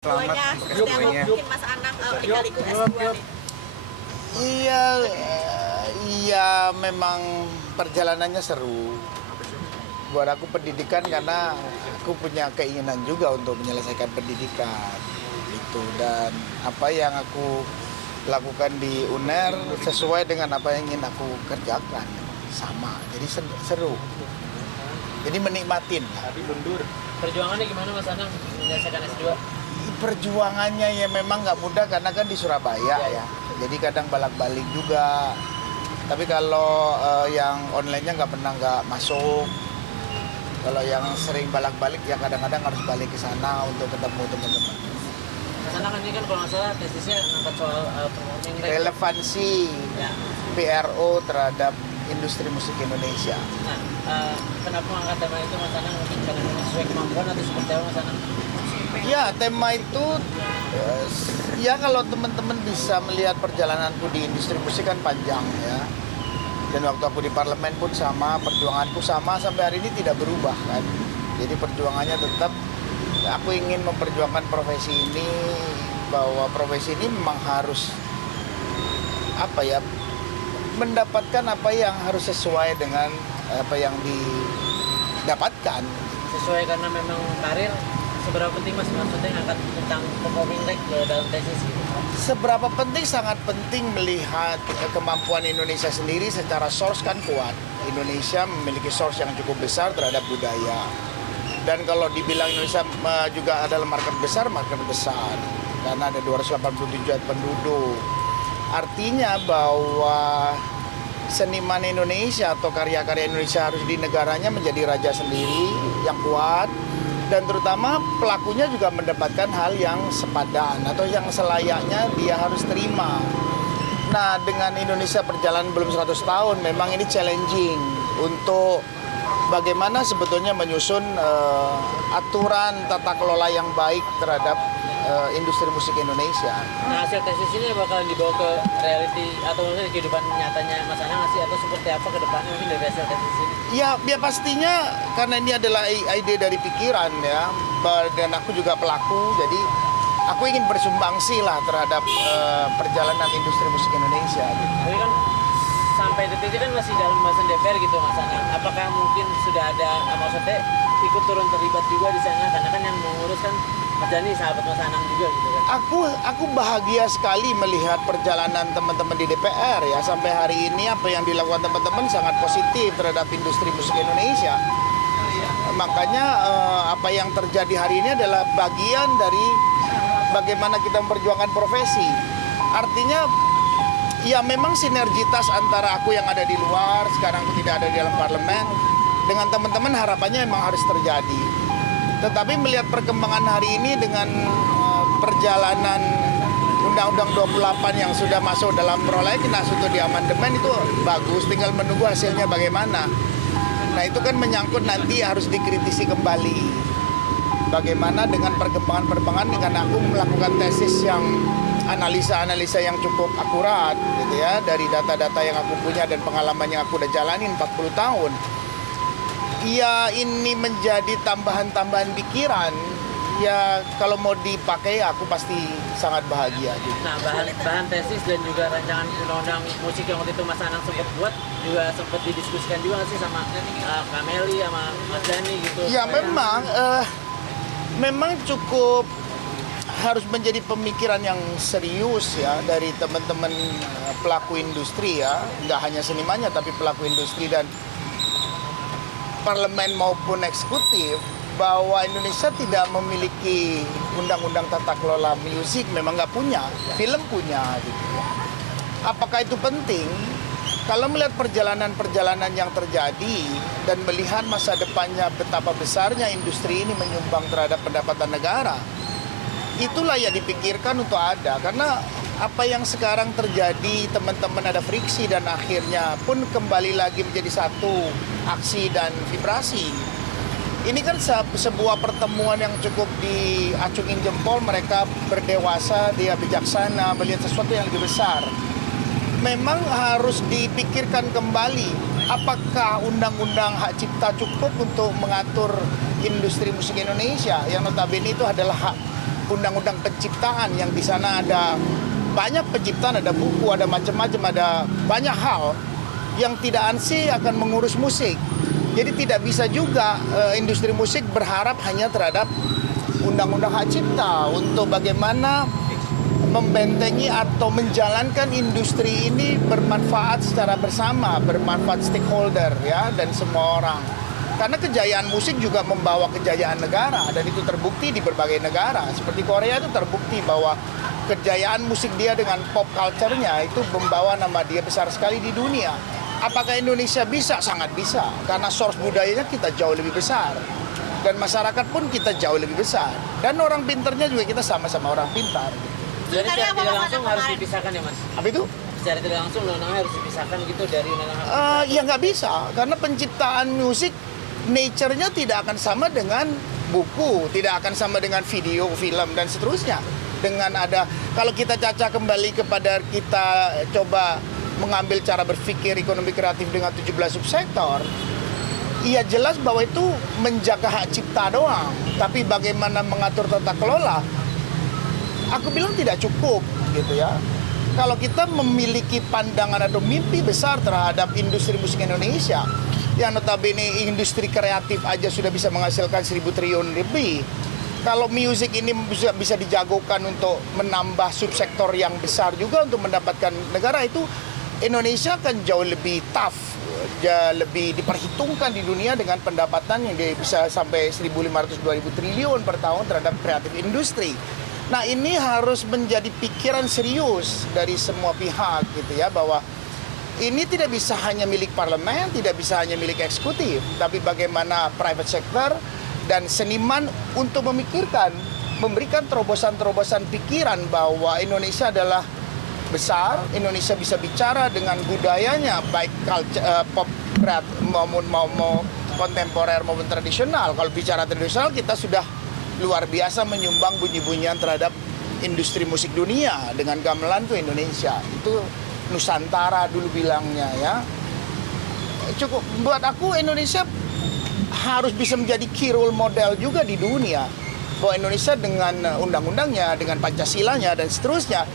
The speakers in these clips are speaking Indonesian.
Selamat Seperti apa mungkin Mas Anang sekaligus S2 nih? Iya, iya memang perjalanannya seru. Buat aku pendidikan karena aku punya keinginan juga untuk menyelesaikan pendidikan itu, dan apa yang aku lakukan di UNER sesuai dengan apa yang ingin aku kerjakan, sama. Jadi seru. Jadi menikmatin. Tapi mundur. Perjuangannya gimana Mas Anang menyelesaikan S2? Perjuangannya ya memang nggak mudah karena kan di Surabaya ya. Jadi kadang balak-balik juga. Tapi kalau yang online-nya nggak masuk. Kalau yang sering balak-balik ya kadang-kadang harus balik ke sana untuk ketemu teman-teman. Mas Anang ini kan kalau nggak salah tesisnya ngangkat soal performing rate. Relevansi Ya. PRO terhadap industri musik Indonesia. Nah, kenapa mengangkat tema itu Mas Anang? Mungkin karena ini sesuai kemampuan atau seperti apa Mas Anang? Ya, tema itu ya kalau teman-teman bisa melihat perjalananku di industri musik kan panjang ya. Dan waktu aku di parlemen pun sama, perjuanganku sama sampai hari ini tidak berubah kan. Jadi perjuangannya tetap aku ingin memperjuangkan profesi ini, bahwa profesi ini memang harus apa ya, mendapatkan apa yang harus sesuai dengan apa yang didapatkan. Sesuai karena memang karir, seberapa penting Mas maksudnya ngangkat tentang performing rate dalam tesis gitu? Seberapa penting? Sangat penting melihat kemampuan Indonesia sendiri secara source kan kuat. Indonesia memiliki source yang cukup besar terhadap budaya. Dan kalau dibilang Indonesia juga adalah market besar. Karena ada 287 juta penduduk. Artinya bahwa seniman Indonesia atau karya-karya Indonesia harus di negaranya menjadi raja sendiri yang kuat. Dan terutama pelakunya juga mendapatkan hal yang sepadan atau yang selayaknya dia harus terima. Nah, dengan Indonesia berjalan belum 100 tahun, memang ini challenging untuk bagaimana sebetulnya menyusun aturan tata kelola yang baik terhadap industri musik Indonesia. Nah, hasil tesis ini bakal dibawa ke reality atau mungkin kehidupan nyatanya Mas Anang nggak sih? Atau seperti apa ke depannya mungkin dari hasil tesis ini? Ya pastinya karena ini adalah ide dari pikiran ya, dan aku juga pelaku, jadi aku ingin bersumbangsi lah terhadap perjalanan industri musik Indonesia. Gitu. Tapi kan sampai detik ini kan masih dalam pembahasan DPR gitu Mas Anang. Apakah mungkin sudah ada maksudnya ikut turun terlibat juga di sana? Karena kan yang mengurus kan Mas Dhani sahabat Mas Anang juga gitu kan. Aku bahagia sekali melihat perjalanan teman-teman di DPR ya, sampai hari ini apa yang dilakukan teman-teman sangat positif terhadap industri musik Indonesia. Makanya apa yang terjadi hari ini adalah bagian dari bagaimana kita memperjuangkan profesi. Artinya ya memang sinergitas antara aku yang ada di luar, sekarang aku tidak ada di dalam parlemen, dengan teman-teman harapannya memang harus terjadi. Tetapi melihat perkembangan hari ini dengan perjalanan Undang-Undang 28 yang sudah masuk dalam prolegnas untuk diamandemen itu bagus, tinggal menunggu hasilnya bagaimana. Nah itu kan menyangkut nanti harus dikritisi kembali. Bagaimana dengan perkembangan karena aku melakukan tesis yang analisa-analisa yang cukup akurat gitu ya, dari data-data yang aku punya dan pengalaman yang aku udah jalanin 40 tahun. Ya ini menjadi tambahan-tambahan pikiran. Ya kalau mau dipakai aku pasti sangat bahagia gitu. Nah, bahan tesis dan juga rancangan undang-undang musik yang waktu itu Mas Anang sempat buat juga sempat didiskusikan juga sih sama Kak Meli sama Mas Dhani gitu. Ya memang cukup harus menjadi pemikiran yang serius ya dari teman-teman pelaku industri ya, nggak hanya senimannya tapi pelaku industri dan parlemen maupun eksekutif, bahwa Indonesia tidak memiliki undang-undang tata kelola musik, memang nggak punya, film punya gitu. Apakah itu penting? Kalau melihat perjalanan-perjalanan yang terjadi dan melihat masa depannya betapa besarnya industri ini menyumbang terhadap pendapatan negara, itulah yang dipikirkan untuk ada. Karena apa yang sekarang terjadi, teman-teman ada friksi dan akhirnya pun kembali lagi menjadi satu aksi dan vibrasi. Ini kan sebuah pertemuan yang cukup diacungin jempol, mereka berdewasa, dia bijaksana, melihat sesuatu yang lebih besar. Memang harus dipikirkan kembali, apakah undang-undang hak cipta cukup untuk mengatur industri musik Indonesia, yang notabene itu adalah hak undang-undang penciptaan yang di sana ada banyak penciptaan, ada buku, ada macam-macam, ada banyak hal yang tidak ansih akan mengurus musik. Jadi tidak bisa juga industri musik berharap hanya terhadap undang-undang hak cipta untuk bagaimana membentengi atau menjalankan industri ini bermanfaat secara bersama, bermanfaat stakeholder ya dan semua orang. Karena kejayaan musik juga membawa kejayaan negara dan itu terbukti di berbagai negara. Seperti Korea itu terbukti bahwa kejayaan musik dia dengan pop culture-nya itu membawa nama dia besar sekali di dunia. Apakah Indonesia bisa? Sangat bisa. Karena source budayanya kita jauh lebih besar. Dan masyarakat pun kita jauh lebih besar. Dan orang pintarnya juga kita sama-sama orang pintar. Jadi Sebenarnya secara apa tidak Mas langsung Anang harus kemarin? dipisahkan ya Mas? Apa itu? Secara tidak langsung undang-undangnya harus dipisahkan gitu dari undang-undang. Ya nggak bisa. Karena penciptaan musik nature-nya tidak akan sama dengan buku, tidak akan sama dengan video, film, dan seterusnya. Dengan ada, kalau kita caca kembali kepada kita coba mengambil cara berpikir ekonomi kreatif dengan 17 subsektor, iya jelas bahwa itu menjaga hak cipta doang. Tapi bagaimana mengatur tata kelola, aku bilang tidak cukup gitu ya. Kalau kita memiliki pandangan atau mimpi besar terhadap industri musik Indonesia, yang notabene industri kreatif aja sudah bisa menghasilkan 1.000 triliun lebih. Kalau musik ini bisa dijagokan untuk menambah subsektor yang besar juga untuk mendapatkan negara itu, Indonesia akan jauh lebih tough, lebih diperhitungkan di dunia dengan pendapatan yang bisa sampai 1.500-2.000 triliun per tahun terhadap kreatif industri. Nah ini harus menjadi pikiran serius dari semua pihak gitu ya, bahwa ini tidak bisa hanya milik parlemen, tidak bisa hanya milik eksekutif, tapi bagaimana private sector dan seniman untuk memikirkan, memberikan terobosan-terobosan pikiran bahwa Indonesia adalah besar, Indonesia bisa bicara dengan budayanya, baik pop, rap, maupun kontemporer maupun tradisional. Kalau bicara tradisional kita sudah luar biasa menyumbang bunyi-bunyian terhadap industri musik dunia dengan gamelan tuh Indonesia. Itu Nusantara dulu bilangnya ya. Cukup buat aku Indonesia harus bisa menjadi key role model juga di dunia. Bahwa Indonesia dengan undang-undangnya, dengan Pancasilanya dan seterusnya,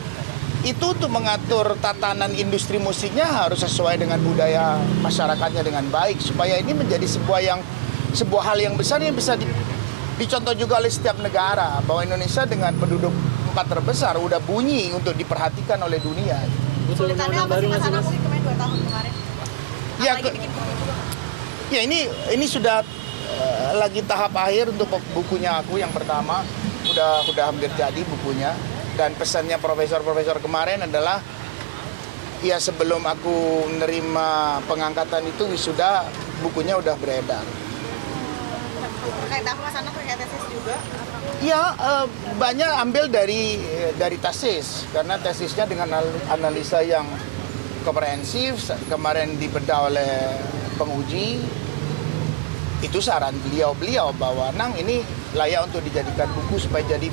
itu untuk mengatur tatanan industri musiknya harus sesuai dengan budaya masyarakatnya dengan baik supaya ini menjadi sebuah hal yang besar yang bisa dicontoh juga oleh setiap negara bahwa Indonesia dengan penduduk 4 terbesar udah bunyi untuk diperhatikan oleh dunia. Betul, Kesulitannya apa sih Mas Anang mungkin kemarin 2 tahun kemarin? Ya, Apalagi bikin buku juga. Ya ini sudah lagi tahap akhir untuk bukunya aku yang pertama udah hampir jadi bukunya dan pesannya profesor-profesor kemarin adalah ya sebelum aku menerima pengangkatan itu wisuda bukunya udah beredar. Terkait apa Mas Anang terkait tesis juga? Ya banyak ambil dari tesis karena tesisnya dengan analisa yang komprehensif kemarin dibedah oleh penguji. Itu saran beliau bahwa Nang ini layak untuk dijadikan buku supaya jadi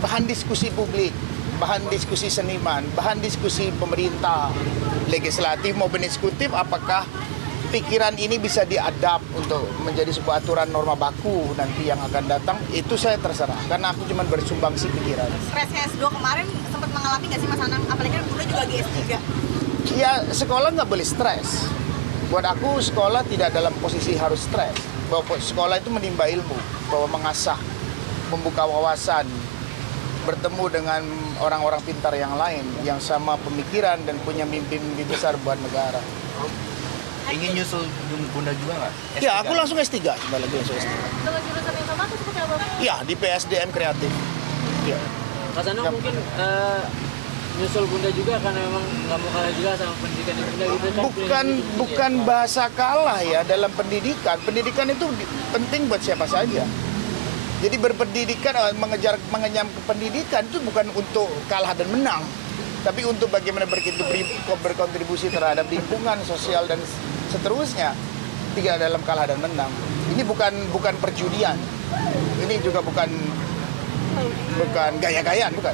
bahan diskusi publik, bahan diskusi seniman, bahan diskusi pemerintah, legislatif maupun eksekutif. Apakah pikiran ini bisa diadap untuk menjadi sebuah aturan norma baku nanti yang akan datang? Itu saya terserah, karena aku cuma bersumbangsi pikiran. Stresnya S2 kemarin sempat mengalami nggak sih Mas Anang? Apalagi kan dulu juga lagi S3. Ya sekolah nggak boleh stres. Buat aku sekolah tidak dalam posisi harus stres. Bahwa sekolah itu menimba ilmu, bahwa mengasah, membuka wawasan, bertemu dengan orang-orang pintar yang lain, yang sama pemikiran dan punya mimpi-mimpi besar buat negara. Ingin nyusul Bunda juga nggak? Ya, aku langsung S3, kembali lagi langsung S3. Dengan jurusan yang sama atau seperti apa? Ya, di PSDM kreatif. Ya. Mas Anang mungkin nyusul Bunda juga karena memang nggak mau kalah juga sama pendidikan di Bunda gitu kan? Bukan bahasa kalah ya dalam pendidikan. Pendidikan itu penting buat siapa saja. Jadi berpendidikan, mengenyam pendidikan itu bukan untuk kalah dan menang, tapi untuk bagaimana berkontribusi terhadap lingkungan sosial dan seterusnya. Tidak dalam kalah dan menang. Ini bukan perjudian. Ini juga bukan gaya-gayaan, bukan.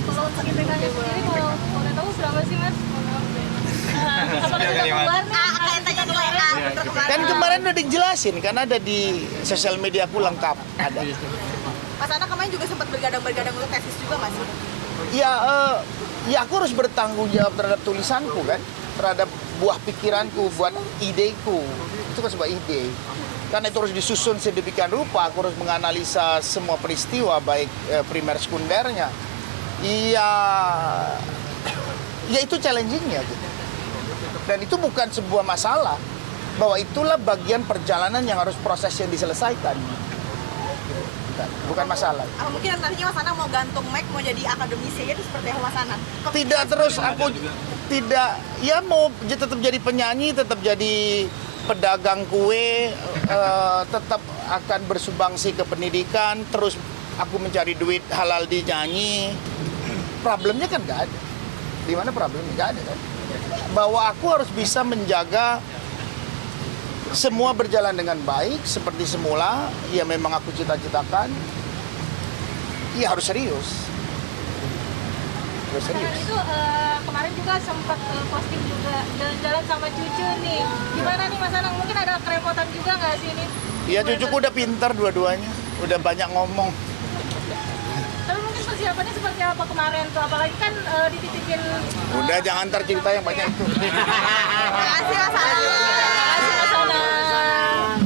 Kalau untuk IPK-nya sendiri kalau boleh tahu berapa sih Mas? Apa sudah keluar nih? Kayak tanya kemarin. Kan kemarin udah dijelasin, kan ada di sosial media aku lengkap ada. Mas Anang kemarin juga sempat bergadang-bergadang untuk tesis juga nggak sih? Ya, ya aku harus bertanggung jawab terhadap tulisanku kan, terhadap buah pikiranku, buat ideku. Itu kan sebuah ide. Karena itu harus disusun sedemikian rupa, aku harus menganalisa semua peristiwa, baik primer sekundernya. Iya, ya itu challengingnya gitu. Dan itu bukan sebuah masalah, bahwa itulah bagian perjalanan yang harus proses yang diselesaikan. Bukan masalah. Apa mungkin nantinya Mas Anang mau gantung mic, mau jadi akademisi itu seperti Mas Anang? Tidak terus aku tidak, ya mau tetap jadi penyanyi, tetap jadi pedagang kue, tetap akan bersumbangsi ke pendidikan, terus aku mencari duit halal di nyanyi. Problemnya kan nggak ada. Di mana problemnya nggak ada kan? Bahwa aku harus bisa menjaga semua berjalan dengan baik seperti semula, ya memang aku cita-citakan. Ya harus serius. Harus Mas Anang serius. itu kemarin juga sempat posting juga jalan-jalan sama cucu nih. Gimana nih Mas Anang? Mungkin ada kerepotan juga nggak sih ini? Iya, cucuku udah pintar dua-duanya, udah banyak ngomong. Tapi mungkin persiapannya seperti apa kemarin tuh? Apalagi kan dititipin. Udah jangan ntar cerita yang banyak itu. Terima kasih Mas Anang.